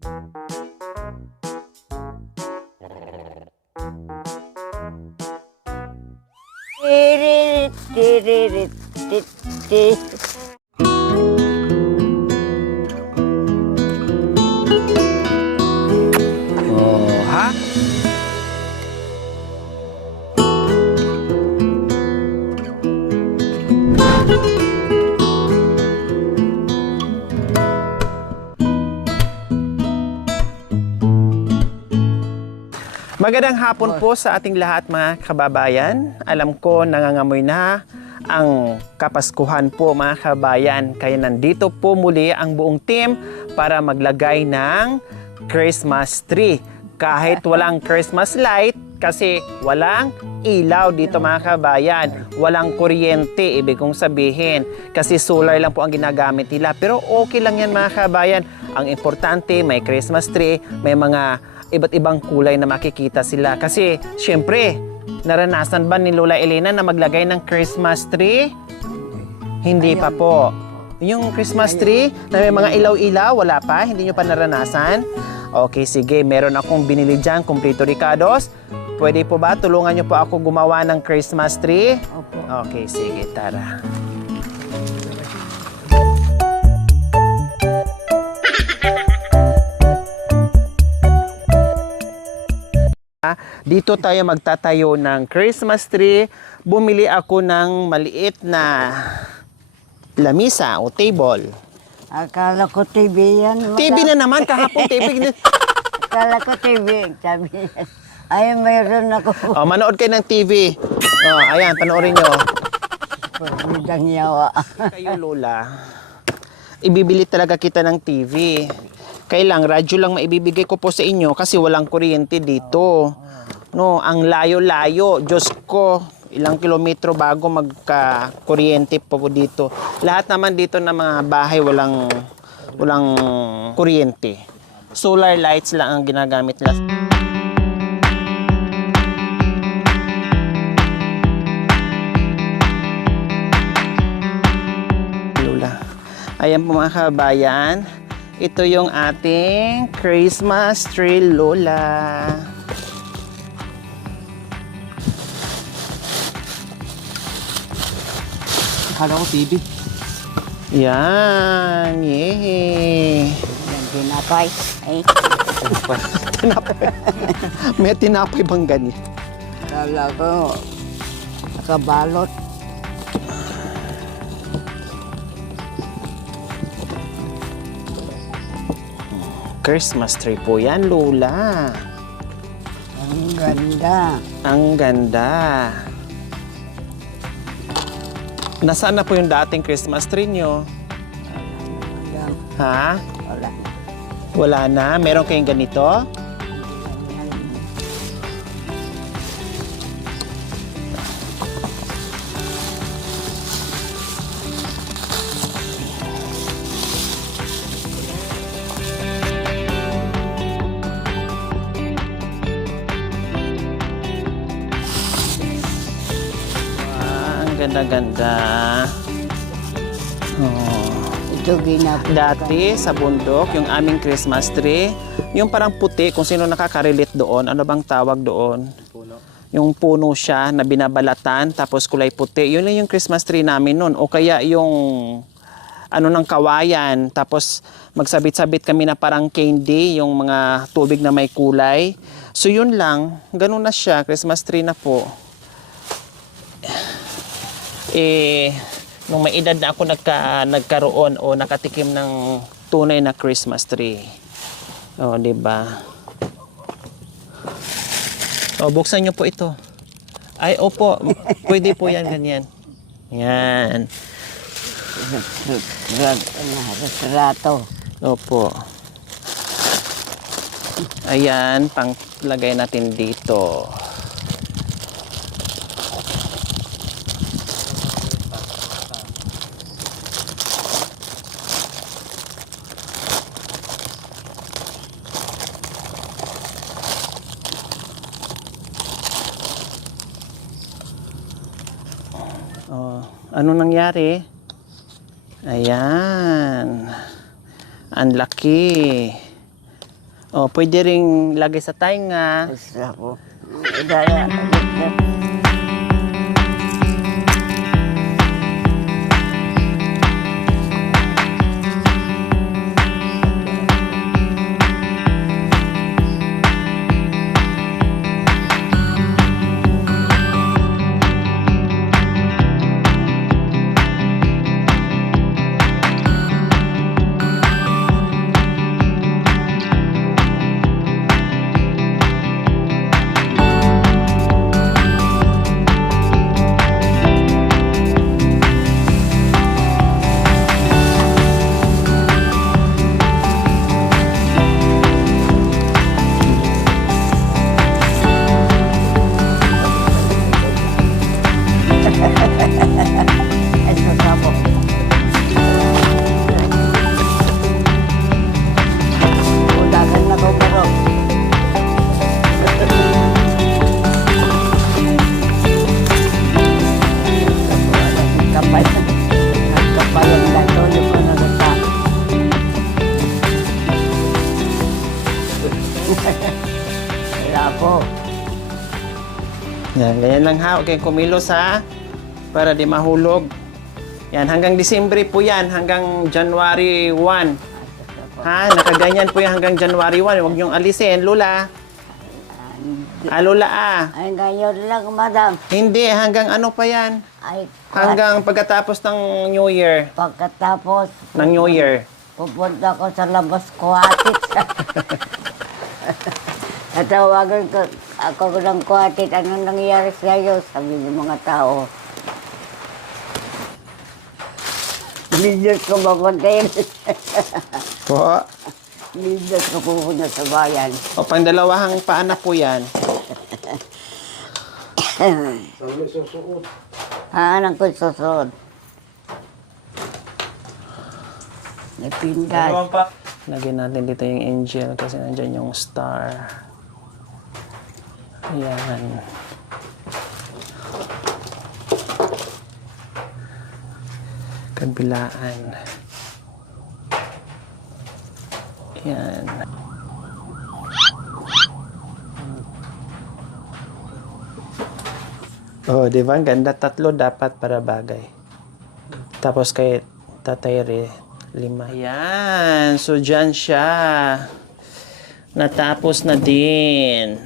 Tiririt, tiririt, tit. Oh, ha? Magandang hapon po sa ating lahat mga kababayan. Alam ko nangangamoy na ang Kapaskuhan po mga kababayan. Kaya nandito po muli ang buong team para maglagay ng Christmas tree. Kahit walang Christmas light kasi walang ilaw dito mga kababayan. Walang kuryente, ibig kong sabihin. Kasi solar lang po ang ginagamit nila. Pero okay lang yan mga kababayan. Ang importante may Christmas tree, may mga iba't ibang kulay na makikita sila. Kasi, syempre, naranasan ba ni Lola Elena na maglagay ng Christmas tree? Hindi pa po. Yung Christmas tree na may mga ilaw-ilaw, wala pa? Hindi nyo pa naranasan? Okay, sige. Meron akong binili dyan, Complito Ricados. Pwede po ba? Tulungan nyo po ako gumawa ng Christmas tree? Opo. Okay, sige. Tara. Dito tayo magtatayo ng Christmas tree. Bumili ako ng maliit na lamisa o table. Akala ko TV yan. TV na naman, kahapon TV. Akala ko TV. Sabi yan. Ay, mayroon ako. Oh, manood kayo ng TV. Oh, ayan, panoorin nyo. Pagdang yawa. Kayo, Lola, ibibili talaga kita ng TV. Kailang radyo lang maibibigay ko po sa inyo kasi walang kuryente dito. No, ang layo-layo, Diyos ko, ilang kilometro bago magka-kuryente po dito. Lahat naman dito na mga bahay walang kuryente. Solar lights lang ang ginagamit nila. Lola. Ayan po mga kabayan. Ito yung ating Christmas tree, Lola. Akala ko TV. Yan. Yay. Yan, tinapay. Ay, Tinapay. May tinapay bang gani? akala ko nakabalot. Christmas tree po yan, Lola. Ang ganda. Ang ganda. Nasaan na po yung dating Christmas tree nyo? Wala. Ha? Wala. Wala na? Meron kayong ganito? Ang ganda-ganda. Oh. Ito ginapos. Dati sa bundok, yung aming Christmas tree, yung parang puti, kung sino nakaka-relate doon, ano bang tawag doon? Yung puno siya na binabalatan, tapos kulay puti. Yun lang yung Christmas tree namin noon. O kaya yung ano ng kawayan, tapos magsabit-sabit kami na parang candy, yung mga tubig na may kulay. So yun lang, ganun na siya, Christmas tree na po. Nung may edad na ako nagkaroon o nakatikim ng tunay na Christmas tree. O, diba? O, buksan nyo po ito. Ay, opo. Pwede po yan, ganyan. Yan. Retrato. Opo. Ayan, panglagay natin dito. Oh, ano nangyari? Ayan. Ang laki. Oh, pwede ring lagay sa tainga. Basta ko. Dala. Ay, sasabok. Udagan na ko baro. Kapal. Kapal ang latulog ko na nata. Wala po. Yan, ganyan lang ha. Okay, kumilos ha. Para di mahulog. Yan, hanggang Disyembre po yan. Hanggang January 1. Ha? Nakaganyan po yan hanggang January 1. Huwag niyong alisin. Lula. Lula Ay, ngayon lang, madam. Hindi, hanggang ano pa yan? Ay, Hanggang pagkatapos ng New Year. pagkatapos, Ng New Year. pupunta ko sa labas kuhatit. Natawagan ko, ako ng kuhatit, anong nangyayari sa'yo? Sabi ng mga tao. Millions ko mapuntayin. Po. Millions ko pupunta sa bayan. O, pangdalawahang paanak po yan. Anong ko susunod? May pindas. Lagyan natin dito yung angel kasi nandyan yung star. Ayan. Kabilaan. Ayan. Oh, di ba? Ang ganda. 3 dapat para bagay. Tapos kay Tatay Re, 5. Ayan. So, dyan siya. Natapos na din.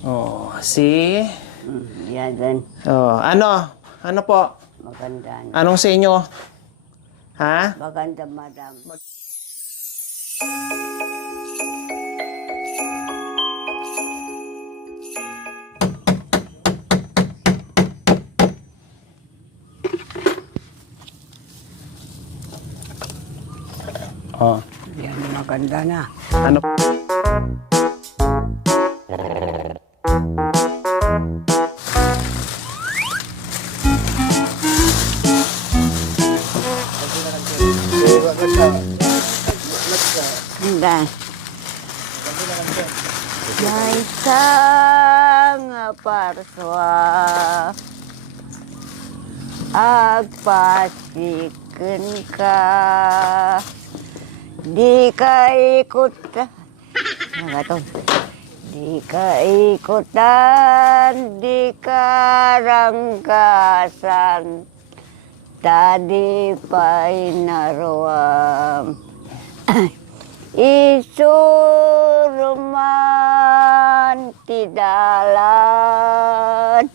Oh, see? Yan din. Oh, ano? Ano po? Maganda. Anong sa inyo? Ha? Maganda, madam. Oh. Yan, maganda na. Ano? Handa. May isang parswa agpasikan ka di ka ikot ano to? Di ka ikutan di ka rangkasan tadi pa'y naruam isuruman ti dalan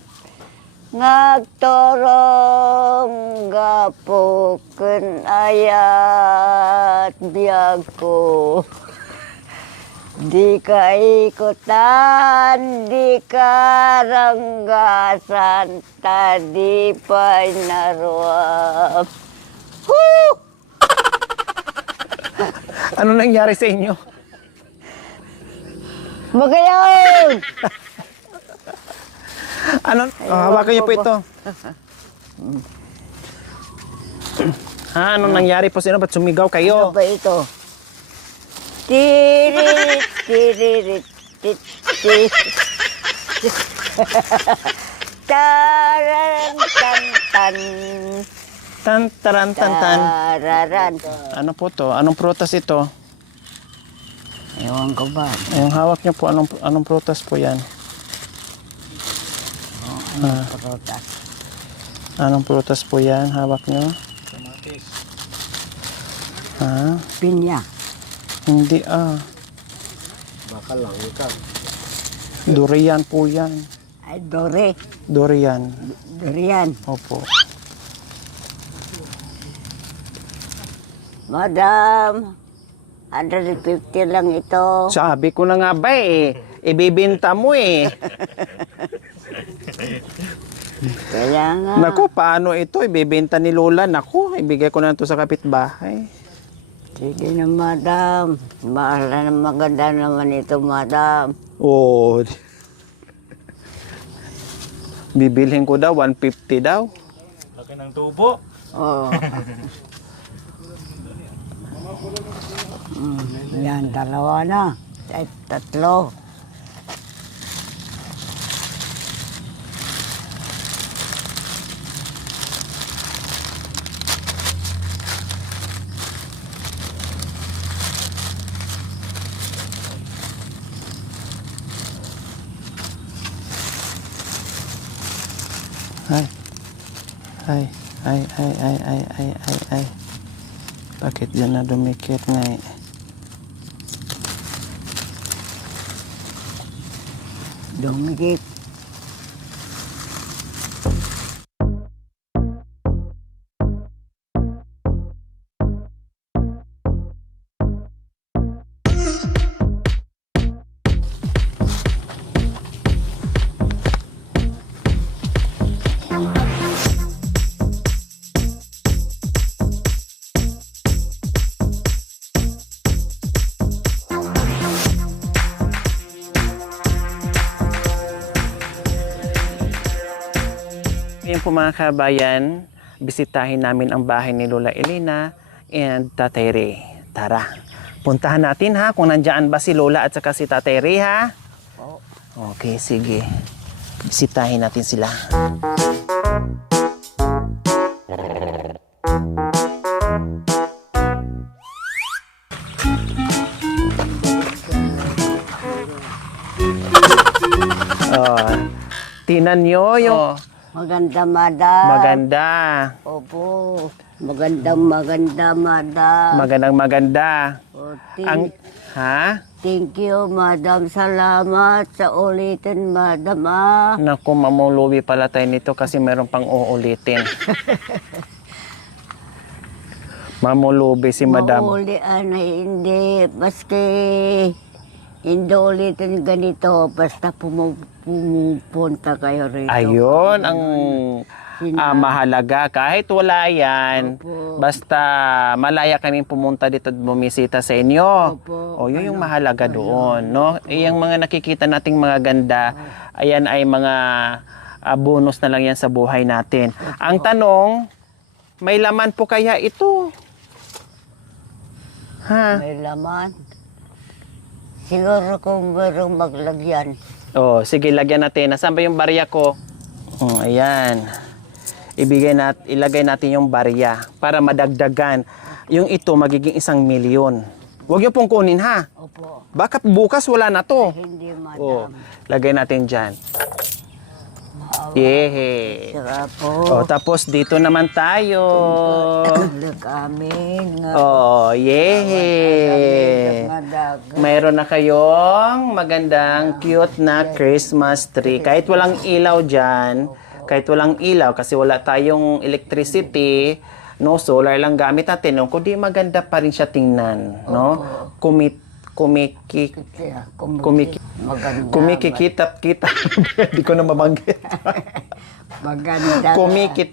ngagtorong gapuken ayat biag ko di ka ikutan di ka ranggasan tadi pa'y naruam. Ano nangyari sa inyo? Magayon! Ano? Oh, hawakan niyo po ito. Ha? Anong nangyari po sa inyo? Ba't sumigaw Ano kayo? ba ito? Tiririt, tiririt, tit, tit. Taran, tan, tan. Tan, taran, tan, tan. Tararan. Ano po to? Anong prutas ito? Ewan ko ba? Yung hawak niyo po, anong prutas po yan? Ano prutas? Anong prutas po yan, hawak niyo? Ha? Pinya. Hindi Baka lang ikaw. Durian po yan. Ay, dore. Durian. Durian. Opo. Madam, 150 lang ito. Sabi ko na nga ba ibibinta mo Kaya nga. Naku, paano ito? Ibibenta ni Lola. Naku, ibigay ko na ito sa kapitbahay. Sige na, madam. Mahal na maganda naman ito, madam. Oh. Bibilhin ko daw, 150 daw. Laki ng tubo. Oo. Yan, dalawa na. Ay, tatlo. Ay. Ay. Ay, ay, ay, ay, ay, ay, ay. Bakit dyan na dumikit nga Dumigit. Ngayon po mga kabayan, bisitahin namin ang bahay ni Lola Elena and Tatay Ray. Tara, puntahan natin ha kung nandiyan ba si Lola at saka si Tatay Ray ha. Okay, sige. Bisitahin natin sila. Oh, tinan nyo yung Maganda, madam. maganda. Opo. Maganda, madam. Magandang maganda. O, Ang, ha? thank you, madam. Salamat sa ulitin, madam. Naku, mamulubi pala tayo nito kasi meron pang uulitin. Mamulubi si madam. Maulian ay hindi. Maski hindi ulitin ganito. Basta pumupunta kayo rito. Ayun, ang mahalaga. Kahit wala yan, Opo. basta malaya kaming pumunta dito at bumisita sa inyo. Opo. O, yun yung mahalaga doon, no? Yung mga nakikita nating mga ganda, ayan ay mga bonus na lang yan sa buhay natin. Ang tanong, may laman po kaya ito? Ha? May laman. Siguro kung merong maglagyan. Oh, sige, lagyan natin. Nasaan ba yung barya ko? Ayan. Ilagay natin yung barya para madagdagan. Yung ito magiging 1,000,000. Huwag niyo pong kunin ha. Opo. Baka bukas wala na to. Hindi, madam. Oh, lagay natin dyan. Yehe. Saka po. Oh, tapos dito naman tayo. Look amin. Oh, yehe. Mayroon na kayong magandang cute na Christmas tree. Kahit walang ilaw dyan, kahit walang ilaw kasi wala tayong electricity, no, solar lang gamit natin. No, kundi maganda pa rin siya tingnan, no? Maganda. Kumikikitap-kitap. Hindi ko na mabanggit. Maganda. Kumikit.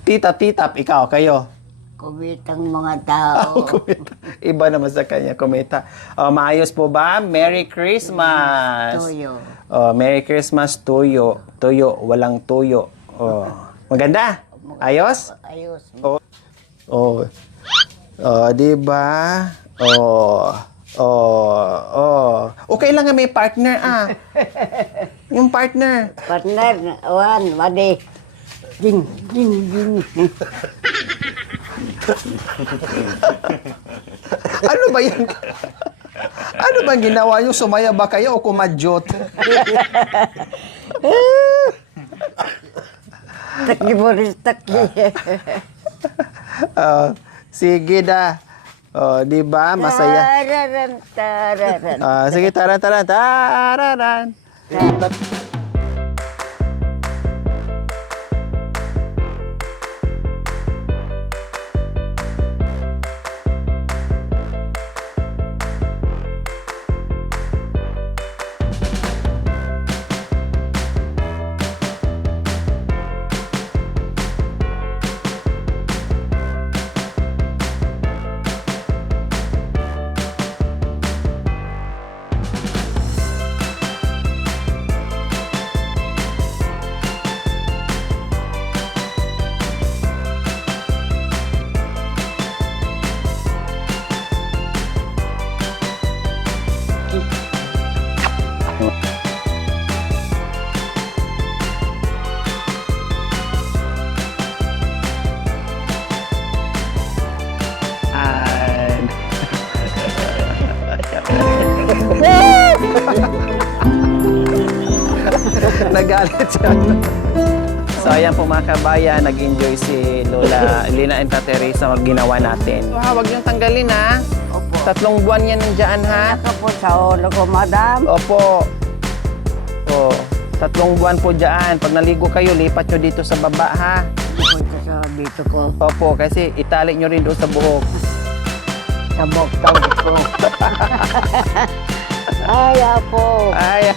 Tita-titap, ikaw, kayo. Kumitang mga tao. Kumita. Iba naman sa kanya, kumita. Maayos po ba? Merry Christmas! Tuyo. Merry Christmas, tuyo. Tuyo, walang tuyo. Maganda? Ayos? Ayos. Di ba? Okay lang nga may partner, Yung partner. Partner, wadi. Ding, ding, ding. Ano ba yan? Ano bang ginawa niyo? Sumaya ba kayo o kumadyot? Taki mo rin, taki. Sige da. Di ba? Masaya. Tararan, tararan. Sige, taran. Tararan. Nagalit siya. So ayan po mga kabayan, nag-enjoy si Lola Lina and Tate Risa sa ginawa natin. Huwag niyong tanggalin ha. Opo. 3 buwan yan nandiyan ha. Naka po sa ulo ko, madam. Opo. 3 buwan po dyan. Pag naligo kayo, lipat nyo dito sa baba ha. Punta sa dito ko. Opo, kasi itali nyo rin doon sa buhok. Tabok ko. Ay, apo. Ay,